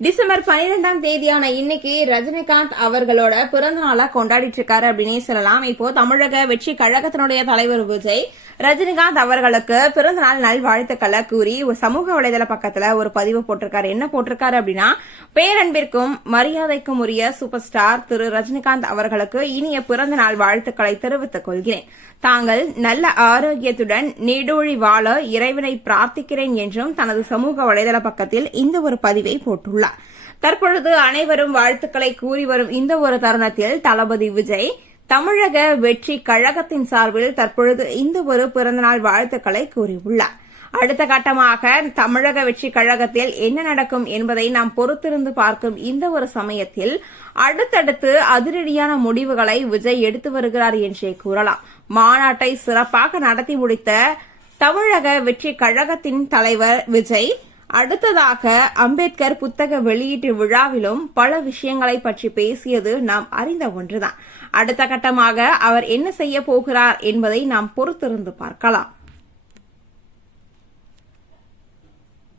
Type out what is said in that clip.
December பனிரெண்டாம் தேதியான இன்னைக்கு ரஜினிகாந்த் அவர்களோட பிறந்த நாளா கொண்டாடிட்டு இருக்காரு அப்படின்னே சொல்லலாம். இப்போ தமிழக வெற்றி கழகத்தினுடைய தலைவர் விஜய் ரஜினிகாந்த் அவர்களுக்கு பிறந்த நாள் நல்வாழ்த்துக்களை கூறி ஒரு சமூக வலைதள பக்கத்துல ஒரு பதிவு போட்டிருக்காரு. என்ன போட்டிருக்காரு அப்படின்னா பேரன்பிற்கும் மரியாதைக்கும் உரிய சூப்பர் ஸ்டார் திரு ரஜினிகாந்த் அவர்களுக்கு இனிய பிறந்த நாள் வாழ்த்துக்களை தெரிவித்துக் கொள்கிறேன். தாங்கள் நல்ல ஆரோக்கியத்துடன் நீடூழி வாழ இறைவனை பிரார்த்திக்கிறேன் என்றும் தனது சமூக வலைதள பக்கத்தில் இந்த ஒரு பதிவை போட்டுள்ளார். தற்பொழுது அனைவரும் வாழ்த்துக்களை கூறி வரும் இந்த ஒரு தருணத்தில் தளபதி விஜய் தமிழக வெற்றி கழகத்தின் சார்பில் தற்பொழுது இந்த ஒரு பிறந்தநாள் வாழ்த்துக்களை கூறியுள்ளார். அடுத்த கட்டமாக தமிழக வெற்றி கழகத்தில் என்ன நடக்கும் என்பதை நாம் பொறுத்திருந்து பார்க்கும் இந்த ஒரு சமயத்தில் அடுத்தடுத்து அதிரடியான முடிவுகளை விஜய் எடுத்து வருகிறார் என்றே கூறலாம். மாநாட்டை சிறப்பாக நடத்தி முடித்த தமிழக வெற்றி கழகத்தின் தலைவர் விஜய் அடுத்ததாக அம்பேத்கர் புத்தக வெளியீட்டு விழாவிலும் பல விஷயங்களை பற்றி பேசியது நாம் அறிந்த ஒன்றுதான். அடுத்த கட்டமாக அவர் என்ன செய்ய போகிறார் என்பதை நாம் பொறுத்திருந்து பார்க்கலாம்.